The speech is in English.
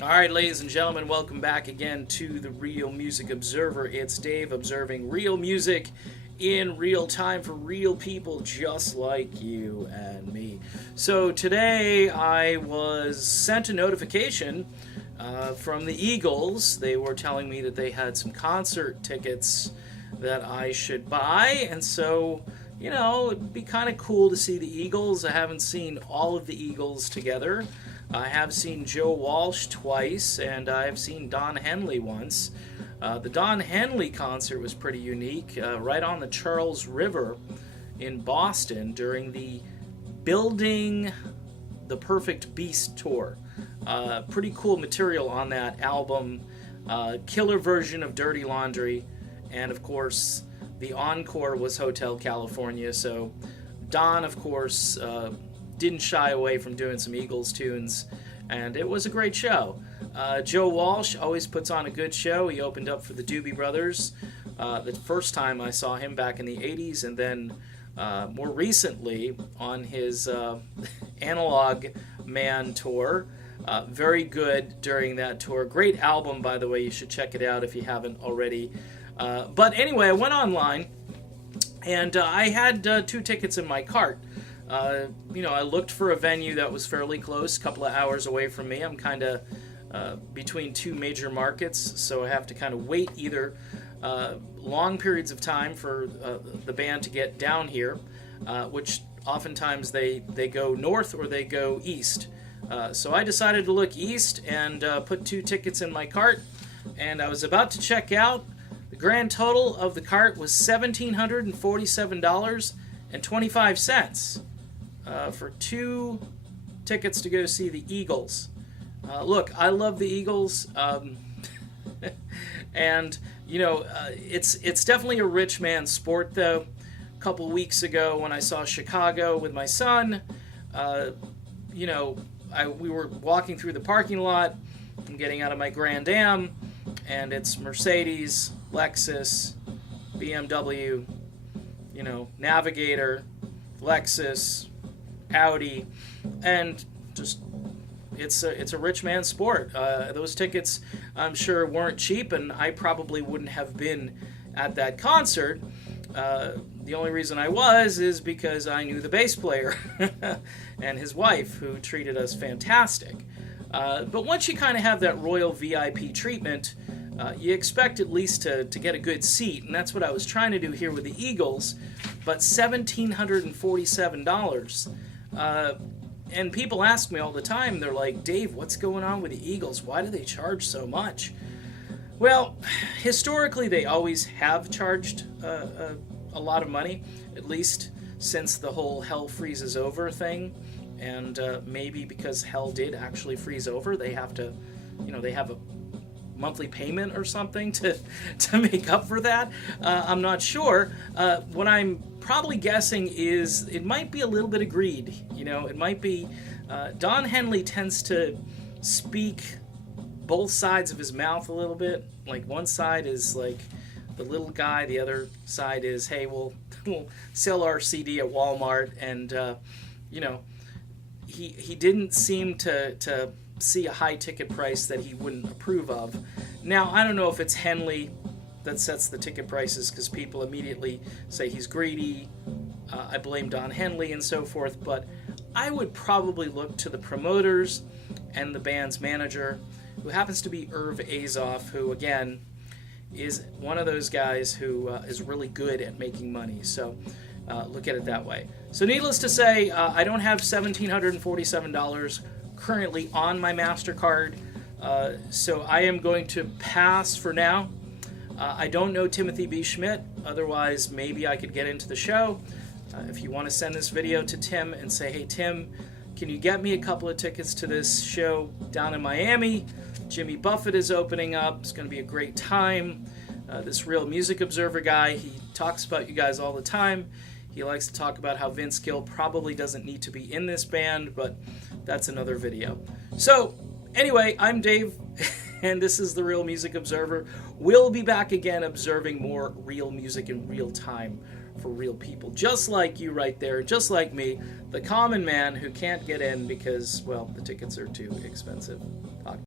All right, ladies and gentlemen, welcome back again to the Real Music Observer. It's Dave observing real music in real time for real people just like you and me. So today I was sent a notification from the Eagles. They were telling me that they had some concert tickets that I should buy, and so, you know, it'd be kind of cool to see the Eagles. I haven't seen all of the Eagles together. I have seen Joe Walsh twice, and I have seen Don Henley once. The Don Henley concert was pretty unique, right on the Charles River in Boston during the Building the Perfect Beast tour. Pretty cool material on that album. Killer version of Dirty Laundry, and of course the encore was Hotel California. So Don, of course, didn't shy away from doing some Eagles tunes, and it was a great show. Joe Walsh always puts on a good show. He opened up for the Doobie Brothers the first time I saw him back in the 80s, and then more recently on his Analog Man tour. Very good during that tour. Great album, by the way. You should check it out if you haven't already. But anyway, I went online, and I had 2 tickets in my cart. I looked for a venue that was fairly close, a couple of hours away from me. I'm kind of between 2 major markets, so I have to kind of wait either long periods of time for the band to get down here, which oftentimes they go north or they go east. So I decided to look east and put 2 tickets in my cart, and I was about to check out. The grand total of the cart was $1,747.25. For 2 tickets to go see the Eagles. Look, I love the Eagles, and it's definitely a rich man's sport. Though, a couple weeks ago when I saw Chicago with my son, we were walking through the parking lot. I'm getting out of my Grand Am, and it's Mercedes, Lexus, BMW, Navigator, Lexus, Audi, and just it's a rich man's sport. Those tickets, I'm sure, weren't cheap, and I probably wouldn't have been at that concert. The only reason I was is because I knew the bass player and his wife, who treated us fantastic. But once you kind of have that royal VIP treatment, you expect at least to get a good seat, and that's what I was trying to do here with the Eagles. But $1,747. And people ask me all the time, they're like, Dave, what's going on with the Eagles? Why do they charge so much? Well, historically, they always have charged a lot of money, at least since the whole hell freezes over thing. And maybe because hell did actually freeze over, they have to, they have a monthly payment or something to make up for that. I'm not sure. What I'm probably guessing is it might be a little bit of greed. It might be Don Henley tends to speak both sides of his mouth a little bit. Like, one side is like the little guy, the other side is, hey, we'll sell our CD at Walmart, and he didn't seem to see a high ticket price that he wouldn't approve of. Now, I don't know if it's Henley that sets the ticket prices, because people immediately say he's greedy. I blame Don Henley and so forth, but I would probably look to the promoters and the band's manager, who happens to be Irv Azoff, who, again, is one of those guys who is really good at making money. So look at it that way. So needless to say, I don't have $1,747 currently on my MasterCard, so I am going to pass for now. I don't know Timothy B. Schmit, otherwise maybe I could get into the show. If you want to send this video to Tim and say, hey Tim, can you get me a couple of tickets to this show down in Miami? Jimmy Buffett is opening up. It's going to be a great time. This Real Music Observer guy, he talks about you guys all the time. He likes to talk about how Vince Gill probably doesn't need to be in this band, but that's another video. So, anyway, I'm Dave, and this is the Real Music Observer. We'll be back again observing more real music in real time for real people, just like you right there, just like me, the common man who can't get in because, well, the tickets are too expensive.